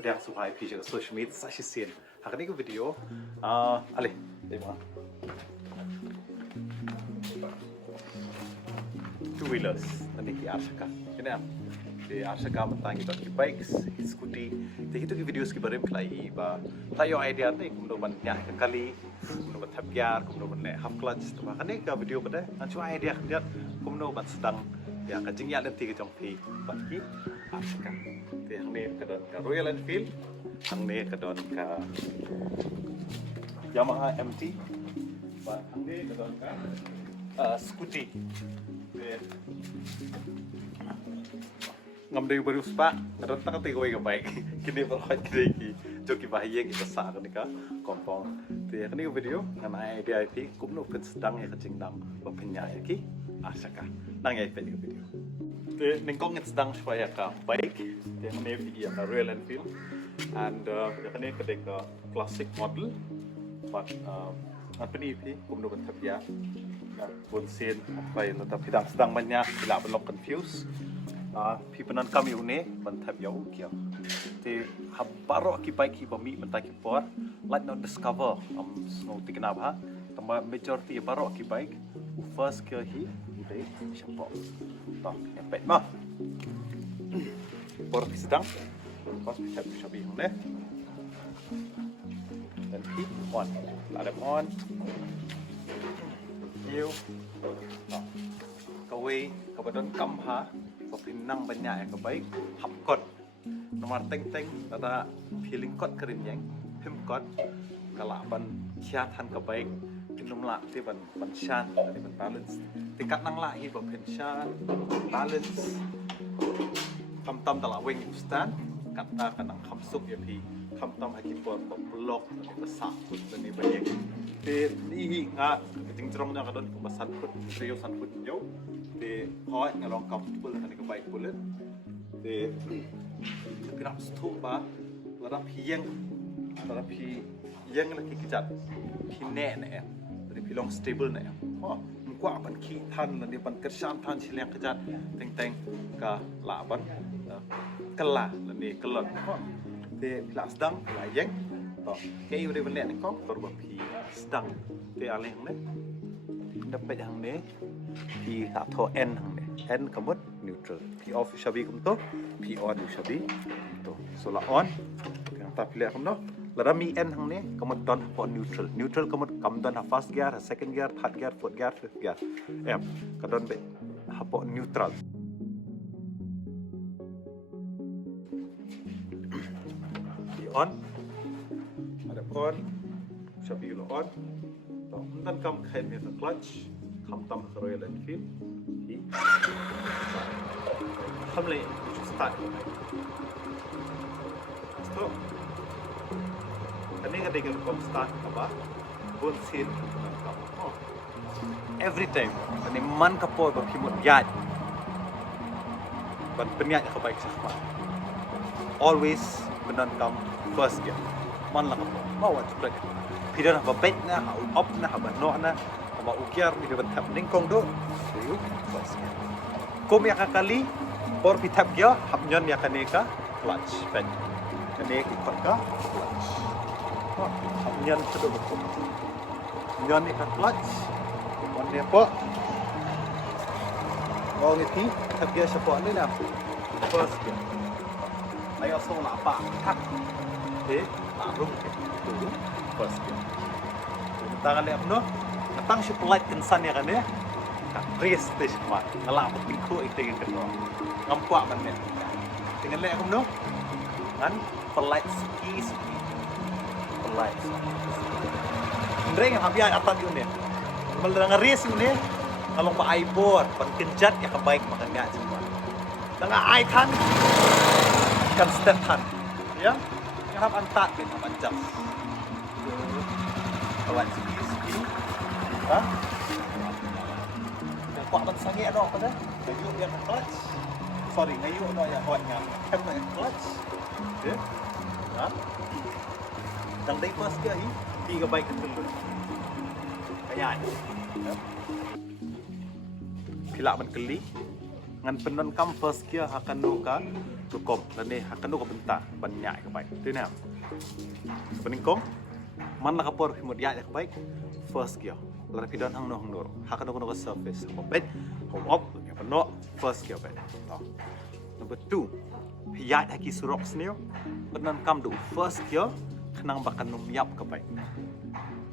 pedang supaya pijak social media sashi scene. Hari ini video, alih, lima. Two wheelers, nanti ki Arshaka, ini am. Di Arshaka mentangi bagi bikes, scooty. Jadi itu video ski barim kelai, ba. Tayo idea ni, kemudian banyak kali, kemudian tapyar, kemudian le half clutch. Tapi hari ini video pada, nanti idea dia, kemudian ban sedang ya kajing ya nanti ke jongpi bagi Arshaka. Jadi hari ini kedon ke Royal Enfield, hari ini kedon ke Yamaha MT, ba hari ini kedon ke scooty. Ngam dari baru spa, rentang tiga orang baik. Kini berhad kiri, joki bahaya kita sah kan nika kompong. Jadi ini video, ngan idea itu, kumno pen sedang ya kacing dam, bapenya ya ki, Arshaka. Nang ya video. Jadi ningkong sedang supaya ka baik. Jadi ini video ya Royal Enfield, and ya ini kedeka classic model, but apa ni pi, kumno pen tapya. Bunsin apa yang tetap tidak sedang banyak tidak belum confuse. Pipenan kami une bantap jauh kia. Te habaro ki baik ki bami bantai ki por, like not discover snow tikenapa. Tamba majority baro ki baik, first kia hi udah siapa. Tah, nepet mah. Por sedang, pas bisa shabi une. Dan ki on, ada on. Yêu kawai kabadan kamha papinang banyak yang kebaik hapkot nomor teng tata feeling kot kerin yang pimkot kalaban kiatan kebaik pinumla ti ban shan ti ban balance tingkat nang lahi bapin shan balance tam tala wing stand kata kanang hamsuk ya pi tam hakipor blok besar pun ni banyak di ini nggak ketingcerong yang kadang pembahasan pun seriusan pun jauh di kau ngelong comfortable dengan kebaik bulat di gerak stupa ladap hiang lagi kejat hine nih dari pilong stable nih kuat ban kitan dan dia ban kerjaan tan silang kejat teng ke laban kelah dan dia kelot di pilas sedang layang kayak udah beli ni kok korban pi sedang te alih ni dapat yang ni pi atau n hang ni n kamut neutral pi off shabi kum to pi on shabi to solar on yang tak pilih kum no lara mi n hang ni kamut don for neutral kamut kam don first gear second gear third gear fourth gear fifth gear kadon be hapo neutral pi on on, shabi lo on. Dan kam khain me clutch, kam tam Royal Enfield. Kam le start. Stop. Kani ketika kam start apa? Bunsin kam. Every time, kani man kapo ba kimut yat. Ban penyak ka baik sahma. Always benan kam first gear. Man lang kapo. Mau cepat. Pidana apa baik na, up na, apa no na, apa ukiar di depan tap ningkong do. Serius, bos. Kom ya kali, por pitap dia, habnyon ya kaneka clutch pen. Kanek ikut ka clutch. Habnyon sudah betul. Nyon ni clutch. Mon dia po. Mau ngerti? Tap dia siapa ni na? First dia. Ayo semua apa? Hak. Taruh itu first gear. Tangan lihat no, natang si polite insan ya kan ya, race stage mat, ngelak betingku itu yang kedua, ngampuak mana, tinggal lihat no, kan polite ski, polite. Indreng yang habis apa tu ni, melarang race ni, kalau pak aibor, penkenjat ya kebaik makanya semua, dengan aikan kan step kan, ya. Harap antak kita macam kawan ski yang kuat ban sangi ada apa dah ngayu yang clutch ngayu ada yang kuatnya hem yang clutch ya dan dari pas dia ini tiga baik betul kayak pilak man keli ngan penon kam first gear akan nuka Rukom dan ni akan nuka bentar banyak ke baik. Tu ni. Kebening kong mana kapor himut ya baik first gear. Lalu pidan hang nur. Akan nuka surface. Baik. Home up yang penuh first gear baik. Number 2. Piyat haki surok senior. Benan kam do first gear kenang bakan numyap ke baik.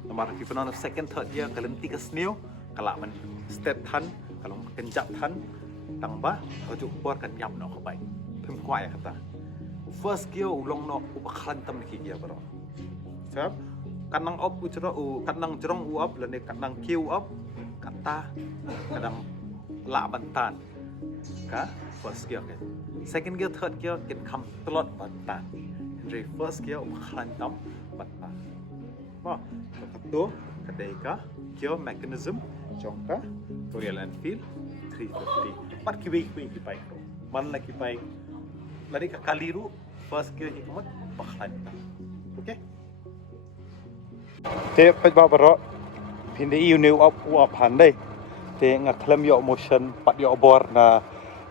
Nomor kita penuh second third gear kalian 3 senior. Kalau men step tan, kalau kenjap tan, tambah haju por kan yap nok ke baik. Pem kuai kata. First gear ulong nok ubakhan tam ni gear bro. Sebab kanang up ucra kanang jerong up lene kanang kiu up kata kadang la bantan. Ka first gear kan. Second gear third gear can come telot bantan. Jadi first gear ubakhan tam bantan. Wah, tu ketika gear mechanism jongka Royal Enfield 350. Pat kibai baik. Man lagi baik. Lari ke Kaliru first gear ni kemat bakhan. Okey. Te pajba baro hindi you new up pandai. Te ngaklem yo motion pat yo bor na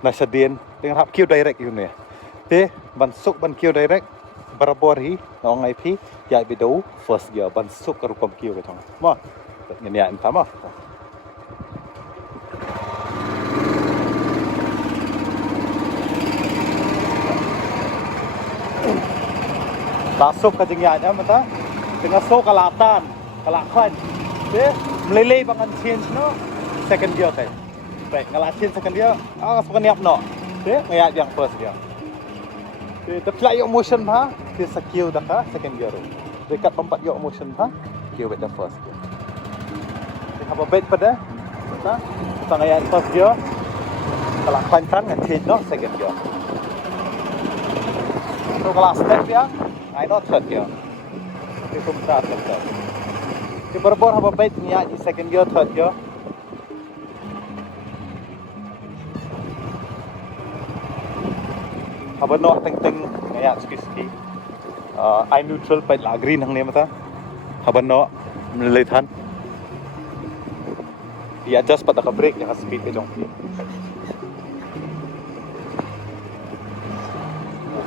sedien dengan hap kill direct you ne. Te ban suk ban kill direct barabor hi na ngai phi ya bido first gear ban suk ka rukom kill ka thong. Ma ngene ya entama. Masuk ke jengganya mata dengan so kalatan kalakhan deh meleleh bangan change no second gear teh baik ngalatin second gear suka niap no deh ngayat yang first gear deh terlak yo motion ha dia skill dah ka second gear dekat tempat yo motion ha gear with the first gear apa bet pada mata kita ngayat first gear kalakhan kan change no second gear so kalau step ya I not third gear. Itu kumta third gear. Di berbor haba bait niya di second gear third gear. Haba no teng ngaya ski. I neutral bait la green hang ne mata. Haba no melaitan. Dia adjust pada ka brake yang speed ke jong.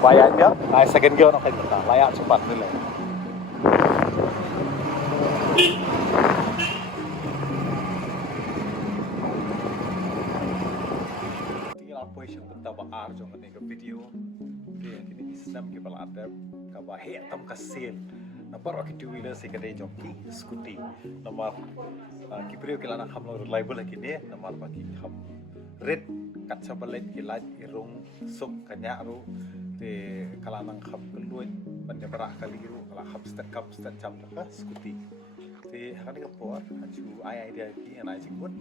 Layak dia, second gear nak kita layak cepat ni lah. Tinggal apa yang kita bahas jom ni ke video. Kini Islam kita ada kaba hitam kasil. Nampak orang two wheeler sekadar jom ki scooty. Nampak kibrio kita nak hamil reliable lagi ni. Nampak bagi ham red kat sabalet kilat irung suk kanyaru. Te kalau nang khap keluar banyak berak kaliru kalau khap step jam dah scooty te hari kapor aju idea ki ana jingkut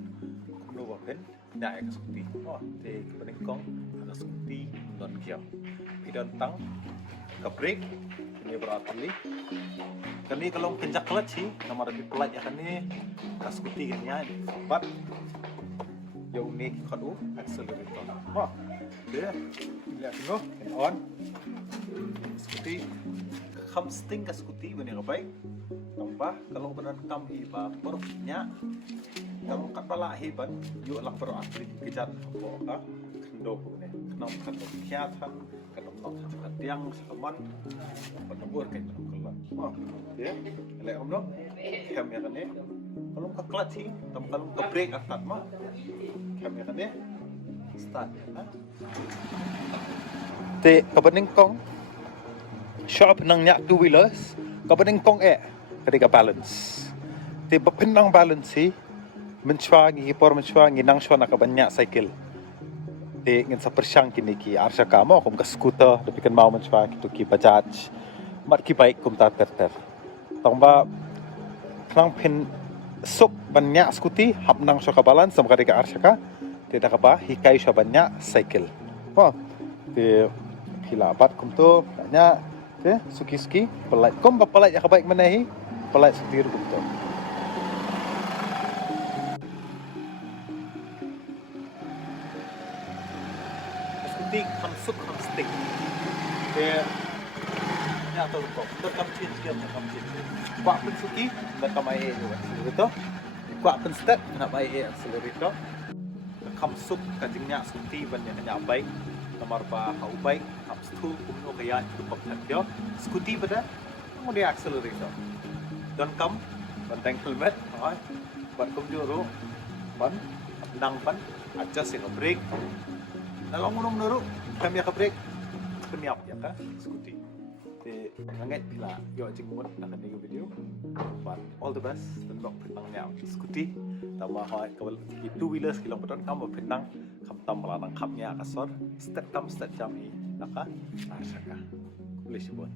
kumlo bapen naik ke scooty te kebening kong ada scooty non kia pidan tang ke brake ini berat kali kani kalau kencak clutch sih nomor di pelat ya kani ke scooty nya but yo ni kadu accelerator dia lihat no on scooty kham sting ka scooty bani ka baik tambah kalau benar kam hiba perfectnya kalau kat pala hiban yo lang pero asli kejar ko ka kendo ne kenam kan kiatan kalau nok sa tiang sa kaman penebur kay kelan ya le omno kam ya kane kalau ka clutch kalau ka brake atat ma kam ya kane start te kabening kong shop nang nyak two wheelers kabening kong ketika balance te bapendang balance si menchwa ngi por menchwa ngi nang shwa nak banyak cycle te ngin sa persyang kini ki arsha kamo kum ka scooter tapi kan mau menchwa ki ki bajaj mat ki bike kum ta ter tongba nang pen sok banyak scooty hap nang shwa ka balance sam ketika arsha ka te dak ba hikai shwa banyak cycle te hilabat kum tu banyak te suki pelat kum pelat ya baik menahi pelat setir kum tu stick ham suk ham stick te ya tu kum kam chin kam chin kwa pun suki dan kam ai betul kwa pun step nak baik accelerator kam suk kajingnya suki banyak baik nomor pa kaubay up to kumno kaya itu pagtatyo scooty pada mo di accelerator don't come banteng helmet okay ban kum juro ban nang ban adjust yung brake nalong unong nuro kami ka brake penyap ya ka scooty te nganget pila yo jing mut na kanang video but all the best dan bak penang nya scooty tama ha kawal two wheelers kilong beton kam penang kam tam malanang kapnya kasor step tam step jam i naka asaka boleh sibon